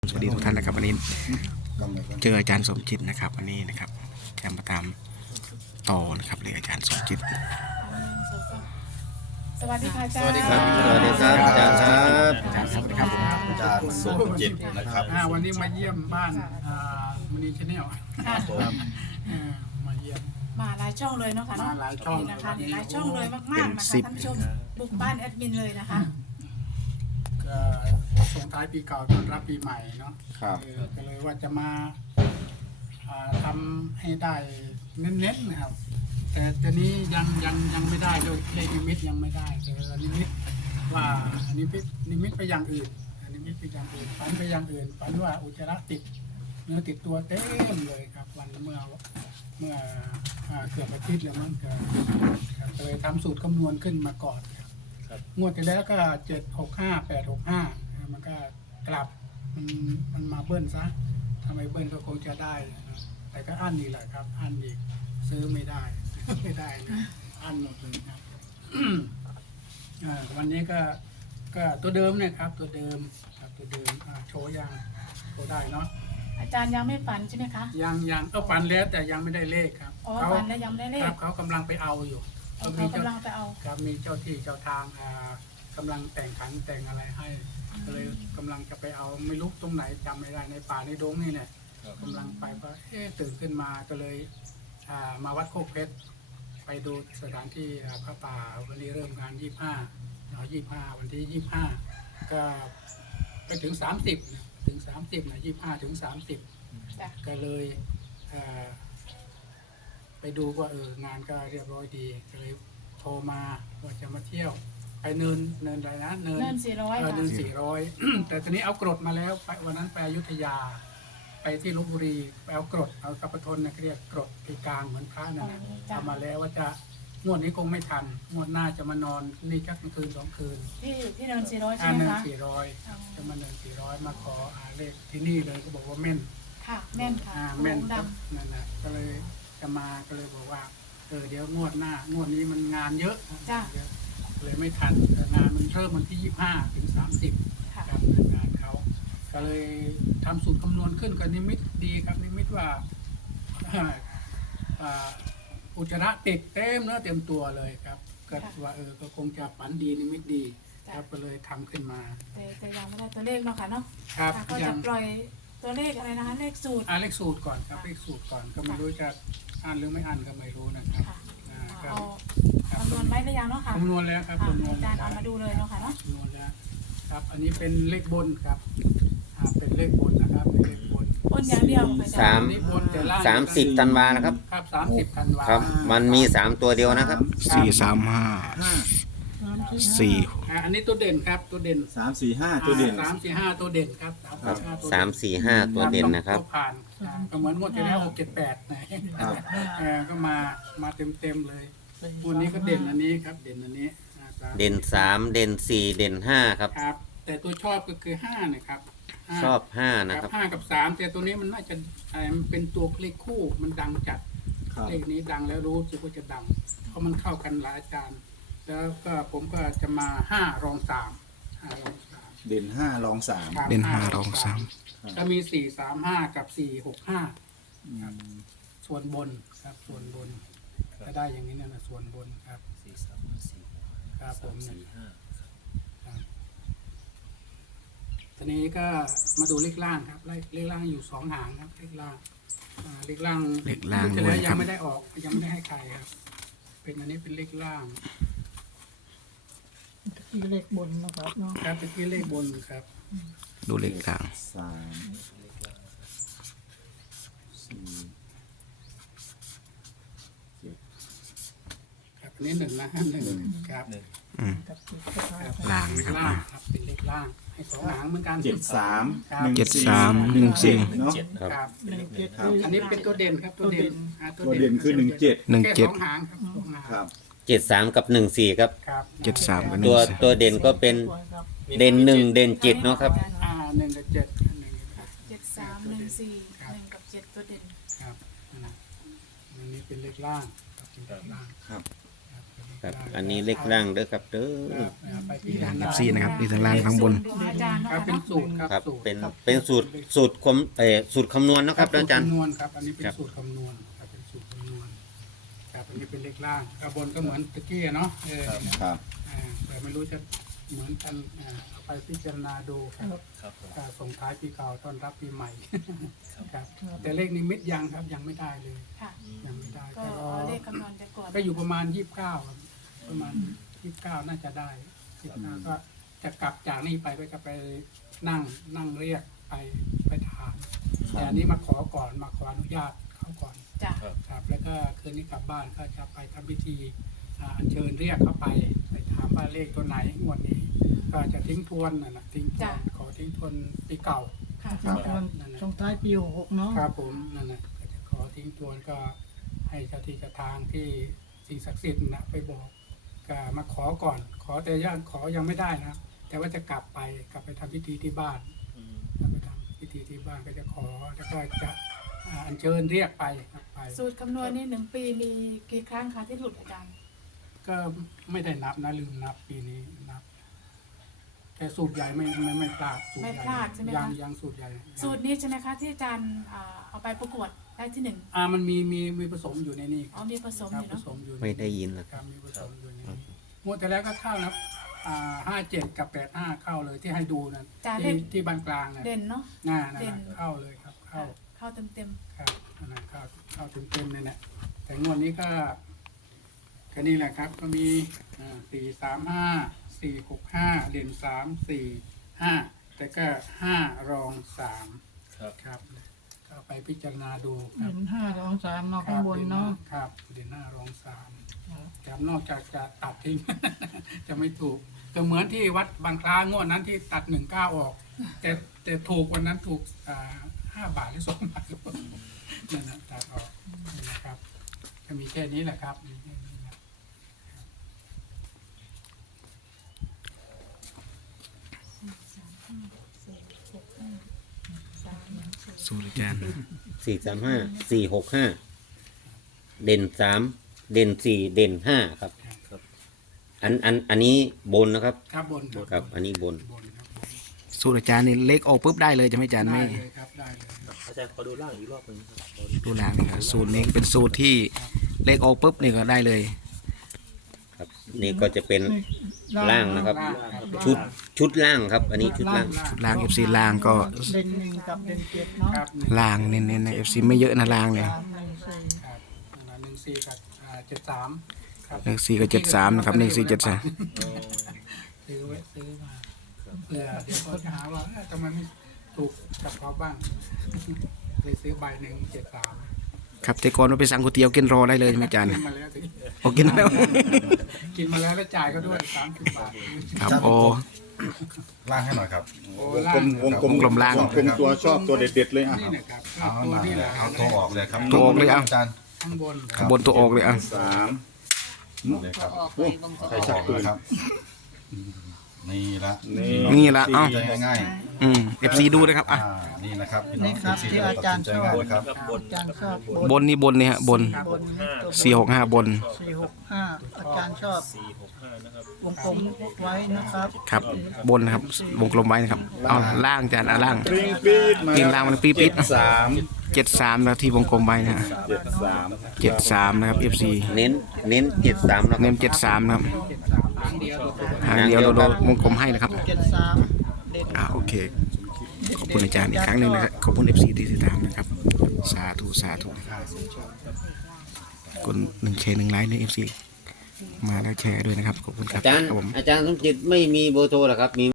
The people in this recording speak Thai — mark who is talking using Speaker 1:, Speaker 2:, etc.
Speaker 1: สวัสดีทุกท่านนะครับวันนี้เจออาจารย์สมจิตนะครับวันนี้นะครับจะมาตามต่อนะครับเลยอาจารย์สมจิต
Speaker 2: สวัสดีค่ะอาจารย์
Speaker 3: สวัสดีครับสวัสดีครับอาจารย์ครับ
Speaker 1: อาจารย์ครับสวัสดีครับ
Speaker 3: อาจารย์สมจิตนะครับ
Speaker 4: วันนี้มาเยี่ยมบ้านมณีชาแนลมาเยี่ยม
Speaker 2: มาหลายช่องเลยเนาะค่ะเนาะ
Speaker 4: มาหลายช่อง
Speaker 2: นี่นะคะหลายช่องเลยมากๆนะคะท่านผู้ชมบุกบ้านแอดมินเลยนะคะ
Speaker 4: ก็ส่งท้ายปีเก่าต้อนรับปีใหม่เนาะ
Speaker 3: ครับ
Speaker 4: ก็เลยว่าจะมาทำให้ได้เน้นๆนะครับ แต่ตอนนี้ยังไม่ได้โดยเลขนิมิตยังไม่ได้แต่ว่านิมิตว่าอันนี้นิมิตไปอย่างอื่นอันนิมิตไปอย่างอื่นฝันไปอย่างอื่นฝันว่าอุจจาระติดเนื้อติดตัวเต็มเลยครับวันเมื่อเกือบอาทิตย์แล้วมั้งก็เลยทำสูตรคำนวณขึ้นมาก่อนครับงวดที่แล้วก็765 865มันก็กลับมันมาเบิ้ลซะทำไมเบิ้ลก็คงจะได้นะแต่ก็อั้นนี่แหละครับอั้นอีกซื้อไม่ได้ ไม่ได้นะอั้นหมดเลยครับ วันนี้ก็ตัวเดิมเนี่ยครับตัวเดิมครับตัวเดิมโชว์ยังโชว์ได้เนาะ
Speaker 2: อาจารย์ยังไม่ฝันใช่ไหมคะ
Speaker 4: ยังฝันแล้วแต่ยังไม่ได้เลขครับ
Speaker 2: อ๋อฝันแล้วยังไม่ได้เล
Speaker 4: ค
Speaker 2: ข
Speaker 4: รับเขากำลังไปเอาอยู่
Speaker 2: เขา
Speaker 4: มีเจ้าก
Speaker 2: ำลังไปเอา
Speaker 4: ครับมีเจ้าที่เจ้าทางกำลังแต่งขันแต่งอะไรให้ก็เลยกำลังจะไปเอาไม่รู้ตรงไหนจำไม่ได้ในป่าในดงนี่เนี่ยกำลังไปก็ตื่นขึ้นมาก็เลยมาวัดโคกเพชรไปดูสถานที่พระป่าวันนี้เริ่มงาน25วันที่25ก็ไปถึง30ถึง30นะ25ถึง30
Speaker 2: จ้ะ
Speaker 4: ก็เลยไปดูว่างานก็เรียบร้อยดีก็เลยโทรมาว่าจะมาเที่ยวไปเนินอะไรนะเนิน
Speaker 2: เงิน400ค่ะ
Speaker 4: เนิน400 แต่ตอนนี้เอากรดมาแล้วไปวันนั้นไปอยุธยา ไปที่ลพบุรีไปเอากรดเอากระปะทนนะเรียกกรดปีกลางเหมือนพระนั่นนะเอามาแล้วว่าจะงวดนี้คงไม่ทันงวดหน้าจะมานอนนี่ชักคืน2 คืน
Speaker 2: ที่เงิน400ใช่ไหม
Speaker 4: เนิน
Speaker 2: คะ
Speaker 4: 400จะมาเนิน400มาขอเลขที่นี่เลยก็บอกว่าแม่น
Speaker 2: ค่ะแม่นค่ะ
Speaker 4: แม่น
Speaker 2: ด
Speaker 4: ครับนั่นแหละก็เลยจะมาก็เลยบอกว่าเดี๋ยวงวดนี้มันงานเยอะเยอะเลยไม่ทันแต่งานมันเริ่มวันที่25ถึง30
Speaker 2: ำค่ะ
Speaker 4: ครับงานเขาก็เลยทำสูตรคำนวณขึ้นกับนิมิตดีครับนิมิตว่าอุจจาระติดเต็มเนื้อเต็มตัวเลยครับก็ว่าก็คงจะฝันดีนิมิตดีครับก็เลยทำขึ้นมา
Speaker 2: แต่ยังไม่ได้ตัวเลขเนาะค่ะเนาะ
Speaker 4: ครับ
Speaker 2: ก็จะปล่อยตัวเลขอะไรนะคะเลขสูตร
Speaker 4: เลขสูตรก่อนครับเลขสูตรก่อนก็ไม่รู้จะอ่านหรือไม่อ่านก็ไม่รู้นะครับ
Speaker 2: ค่ะ
Speaker 4: ครั
Speaker 2: เอา
Speaker 4: บ
Speaker 2: คำนวณไว้หรือยังเนาะค่ะ
Speaker 4: คำนวณแล้วครับ
Speaker 2: ค่ะ
Speaker 4: คำนวณ
Speaker 2: อาจารย์เอามาดูเลยเนาะค่ะเนาะ
Speaker 4: คำนวณแล้วครับอันนี้เป็นเลขบนครับเป็นเลขบนนะครับเป็นเลขบน
Speaker 2: อ้นอย่างเดียวค่ะอาจารย์
Speaker 4: อันนี้บนแต่ล่าง
Speaker 3: 30ธันวานะครับ
Speaker 4: ครับ30ธันวา
Speaker 3: ครับ มันมี3ตัวเดียวนะครับ
Speaker 1: 435
Speaker 4: อันนี้ตัวเด่นครับตัวเด่น
Speaker 5: 345ตัวเด่น
Speaker 4: 345ตัวเด่นครับ
Speaker 3: ครับ
Speaker 4: 345
Speaker 3: 3 4 5ตัวเด่นนะครับ
Speaker 4: ต้องผ่านก็เหมือนงวดที่แล้ว678นะก็มาเต็มเลยวันนี้ก็เด่นอันนี้ครับเด่นอันนี้
Speaker 3: เด่น3เด่น4เด่น5ครับ
Speaker 4: ครับ แต่ตัวชอบก็คือ5นะครับ5
Speaker 3: ชอบ5นะ
Speaker 4: ค
Speaker 3: ค
Speaker 4: รั
Speaker 3: รั
Speaker 4: บบ5กับ3แต่ตัวนี้มันน่าจะมันเป็นตัวเลขคู่มันดังจัด
Speaker 5: ครับ
Speaker 4: เลขนี้ดังแล้วรู้สึกว่าจะดังเพราะมันเข้ากันหลายอาจารย์แล้วก็ผมก็จะมา5รอง3รอง3
Speaker 5: เด่น5รอง
Speaker 4: ครับ
Speaker 1: เป็น5รอง
Speaker 4: ก็มี435กับ465ส่วนบนครับส่วนบนก็ได้อย่างนี้นะส่วนบนครับครับผมครับทีนี้ก็มาดูเลขล่างครับเลขล่างอยู่2 หางครับเลขล่างเลขล่าง
Speaker 1: เลขล่าง
Speaker 4: แต่
Speaker 1: ด้ว
Speaker 4: แล้
Speaker 1: ยว ค
Speaker 4: ยั
Speaker 1: รั
Speaker 4: ง
Speaker 1: บ
Speaker 4: ไม่ได้ออกยังไม่ได้ให้ใครครับ เป็นอันนี้เป็นเลขล่าง
Speaker 6: ที่เลขบนนะครับเนาะ
Speaker 4: ครับเป็นที่เลขบนครับ
Speaker 1: ดูเลขกลาง
Speaker 5: 3
Speaker 4: ครับอันนี้1นะ1ครับ
Speaker 6: กับสิบกระทะ
Speaker 4: ครับ
Speaker 1: ล่างนะครับ
Speaker 4: ล่างครับเป็นเลขล่างให้2 หางเหมือนกัน
Speaker 5: 73
Speaker 4: ครับ
Speaker 1: 7314
Speaker 5: เนาะ
Speaker 4: ครับ
Speaker 6: 17
Speaker 5: ครับ
Speaker 4: อันนี้เป็นตัวเด่นครับตัวเด่น
Speaker 5: ตัวเด่นคือ17
Speaker 4: แค่
Speaker 1: 17
Speaker 4: 2 หางครับสองหาง
Speaker 5: ครับ
Speaker 3: 73กับ14ครับ
Speaker 4: ครับ
Speaker 1: 73กับ
Speaker 3: ตัวเด่นก็เป็น
Speaker 6: ครับ
Speaker 3: เด่น1เด่น7เนาะครับ
Speaker 4: 1กับ7 1ครับ
Speaker 2: 7314 1กับ7ตัวเด่น
Speaker 4: ครับอันนี้เป็นเลขล่างครับเป็นเลขล่าง
Speaker 5: ครับ
Speaker 4: ครับเป็นเลข
Speaker 3: ครับ อันนี้เลขล่างเด้อครับเด้
Speaker 4: ค
Speaker 3: อ
Speaker 4: รับไปพิจารณา
Speaker 1: ซีนะครับมีทั้งล่างทั้งบน
Speaker 2: อาจารย์
Speaker 4: ครับ
Speaker 2: เนาะ
Speaker 4: เป็นสูตรครับ
Speaker 3: ครับ
Speaker 4: สูตร
Speaker 3: เป็นสูตรความสูตรคำนวณนะครับอาจารย์
Speaker 4: สูตคำนวณครับ อันนี้เป็น
Speaker 3: ครับ
Speaker 4: สูตรคำนวณครับเป็นสูตรคำนวณครับอันนี้เป็นเลขล่างข้างบนก็เหมือนตะกี้อะเนาะ
Speaker 5: ครับ
Speaker 4: แต่ไม่รู้จะเหมือนกันเอาไปพิจารณาดูครับส่งท้ายปีเก่าต้อนรับปีใหม่ครับแต่เลขนิมิตยังครับยังไม่ได้เลย
Speaker 2: ค่ะ
Speaker 4: ยังไม่ได้
Speaker 2: ก็
Speaker 4: แต่
Speaker 2: เลขคำนวณจะก่อน
Speaker 4: ก็อยู่ประมาณ29ครับประมาณ29น่าจะได้29ก็จะกลับจากนี่ไปก็จะไปนั่งเรียกไปถามแต่อันนี้มาขอก่อนมาขออนุญาตเขาก่อน
Speaker 2: จ้ะ
Speaker 4: ครับแล้วก็คืนนี้กลับบ้านก็จะไปทำพิธีอัญเชิญเรียกเขาไปถามว่าเลขตัวไหนงวดนี้ ก็จะทิ้งทวนนะทิ้งทวนขอทิ้งทวนปีเก่า
Speaker 2: ค่ะ
Speaker 6: ช่วงท้ายปี66เนาะ
Speaker 4: ครับผมนั่นนะก็จะขอทิ้งทวนก็ให้เจ้าที่เจ้าทางที่สิ่งศักดิ์สิทธิ์นะไปบอกก็มาขอก่อน ขอแต่ยังไม่ได้นะแต่ว่าจะกลับไปทำพิธีที่บ้านไปทำพิธีที่บ้านก็จะขอแล้วก็จะอัญเชิญเรียกไปครับไป
Speaker 2: สูตรคำนวณนี่1 ปีมีกี่ครั้งคะที่หลุดอาจารย์
Speaker 4: ก็ไม่ได้นับนะลืมนับปีนี้นับแต่สูตรใหญ่ไม่พลาดสูตร
Speaker 2: ไม่
Speaker 4: ใหญ่
Speaker 2: พลาดใช่ไหม
Speaker 4: ยั
Speaker 2: คะ
Speaker 4: ยังสูตรใหญ่
Speaker 2: สูตรนี้ใช่ไหมคะที่อาจารย์เอาไปประกวดได้ที่ 1
Speaker 4: มันมีผสมอยู่ในนี้
Speaker 2: อ๋อมีผสม
Speaker 4: ค
Speaker 2: อ
Speaker 4: รับ
Speaker 2: ยู่
Speaker 4: ผ
Speaker 2: เนาะ
Speaker 4: สมอยู่ใน
Speaker 3: ไม่ได้ยินนะ
Speaker 4: ครับมีผสมอยู่ในนี้งวดแต่แล้วก็เข้านะ57 กับ 85 เข้าเลยที่ให้ดูนั้น
Speaker 2: จ้าเด่น
Speaker 4: ที่บ้านกลางนะ
Speaker 2: เด่นเนาะ
Speaker 4: นั่น
Speaker 2: เด่น
Speaker 4: น่ะเข้าเลยครับเข้า
Speaker 2: เข้าเต็ม
Speaker 4: ครับนั่นน่ะเข้าเต็มเลยนะแต่งวดนี้ก็แค่นี้แหละครับก็มี435 465 เด่น3 4 5แต่ก็5รอง3ครับก็ไปพิจารณาดูครั
Speaker 6: เห็
Speaker 4: บ
Speaker 6: น5 2 3เนาะข้างบนเนาะ
Speaker 4: ครับเด่น5รอง3ครับนอกจากจะตัดทิ้ง จะไม่ถูกก็เหมือนที่วัดบางคล้างวดนั้นที่ตัด19ออก แต่ถูกวันนั้นถูก5 บาทหรือ2 บาทนั่นนะตัดออกนี่นะครับก็มีแค่นี้แหละครับมีแค่นี้นะ
Speaker 1: สูตรอาจารย์
Speaker 3: 435 465 เด่น3 เด่น4 เด่น5ครับอันนี้บนนะครับ
Speaker 4: ครับบน
Speaker 3: ครับ อันนี้บน
Speaker 4: บนครับบน
Speaker 1: สูตรอาจารย์นี่เลขออกปุ๊บได้เลยจะไหม่อาจารย์
Speaker 4: ได้
Speaker 1: ไม่
Speaker 4: เลยครับได้เลย
Speaker 7: อาจารย์ขอดูล่างอีกรอบหนึงครับขอดู
Speaker 1: ดูล่างนี่ครับสูตรนี้เป็นสูตรที่เลขออกปุ๊บนี่ก็ได้เลย
Speaker 3: ครับ นี่ก็จะเป็นล่างนะครับ
Speaker 4: ล่างครับ
Speaker 3: ชุดล่างครับ อันนี้ชุดล่าง
Speaker 1: ชุดล่าง FC ล่างก็
Speaker 6: เด่น1กับเด่น7เนาะ
Speaker 4: ครับ
Speaker 1: ล่างเน้นๆนะ FC ไม่เยอะนะล่างเนี่ย
Speaker 6: 3 1 4
Speaker 4: ครับ14กับ73ครับ
Speaker 1: 14กับ73นะครับ14 73
Speaker 4: ซื้อไว้ซื้อมาเผื่อเดี๋ยวเขาจะหาว่าทำไมไม่ถูกกับเขาบ้างเลยซื้อใบหนึ่ง73
Speaker 1: ครับแต่ก่อนเราไปสั่งก๋วยเตี๋ยวกินรอได้เลยใช่ไหมอาจารย์
Speaker 4: กินมาแล้วสิ
Speaker 1: โอ้กินแล้ว
Speaker 4: กินมาแล้วแล้วจ่ายก็ด้วย30 บาท
Speaker 1: ครับโอ้
Speaker 5: ล่างให้หน่อยครับ
Speaker 4: โอ้
Speaker 5: วงกลม
Speaker 1: ล่าง
Speaker 5: วงกลมตัวชอบตัวเด็ดๆเลยอ่ะ
Speaker 4: นี่นะครับตัวนี่แหละ
Speaker 5: เอาตัวออกเลยครับ
Speaker 1: ตัวออกเลยเอา
Speaker 5: อาจารย์
Speaker 4: ข้างบน
Speaker 1: ข้างบนตัวออกเลยอ่ะ
Speaker 5: 3เลยครับใครชักปืนครับนี่ละ
Speaker 1: นี่ละเอ้า
Speaker 5: ง่าย
Speaker 1: FC ดูนะครับอ่ะ
Speaker 5: นี่นะครับ
Speaker 6: นี่ครับที่อาจารย์ชอบ
Speaker 5: ครับ
Speaker 7: ครับบน
Speaker 6: อาจารย์ชอบบ
Speaker 1: นนี่บนนี่ฮะบน
Speaker 6: บนนี่ตัว
Speaker 1: 465 บน
Speaker 6: 465อาจารย์ชอบ
Speaker 7: 465นะครับ
Speaker 6: วงกลมไว้นะครับ
Speaker 1: ครับบนนะครับวงกลมไว้นะครับเอาล่างอาจารย์ล่าง
Speaker 5: ปริงปีดมา
Speaker 1: เรียงล่างมันปี๊ดๆ
Speaker 5: 73
Speaker 1: 73นะที่วงกลมไว้นะฮะ
Speaker 5: 73
Speaker 1: 73นะครับ FC
Speaker 3: เน้น73นะค
Speaker 1: เน้
Speaker 3: รับ
Speaker 1: น73นะครับ
Speaker 4: 73หางเดียว
Speaker 1: หางเดียวเราวงกลมให้นะครับ
Speaker 6: 73เด่น
Speaker 1: โอเค ขอบคุณอาจารย์อีกครั้งหนึ่งนะครับขอบคุณ FC ที่ติดตามนะครับ สาธุสาธุกด1 แชร์ 1 ไลค์ใน FC มาแล้วแชร์ด้วยนะครับ ขอบคุณครับ
Speaker 3: อาจารย์
Speaker 1: ครับผม
Speaker 3: อาจารย์สมจิตไม่มีเบอร์โทรหรอครับมี